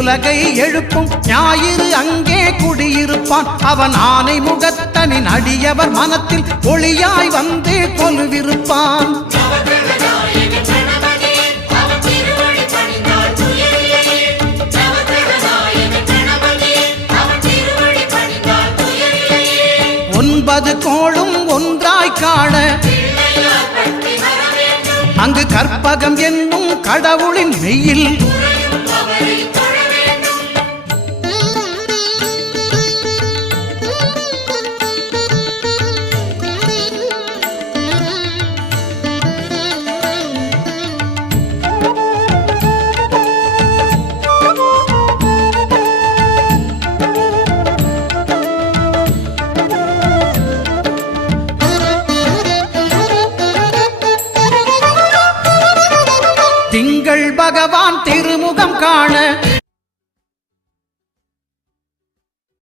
உலகை எழுப்பும் ஞாயிறு அங்கே குடியிருப்பான். அவன் ஆனை முகத்தனின் அடியவர் மனத்தில் ஒளியாய் வந்து கொலுவிருப்பான். ஒன்பது கோளும் ஒன்றாய் காண அங்கு கற்பகம் என்னும் கடவுளின் மெய்யில் திங்கள் பகவான் திருமுகம் காண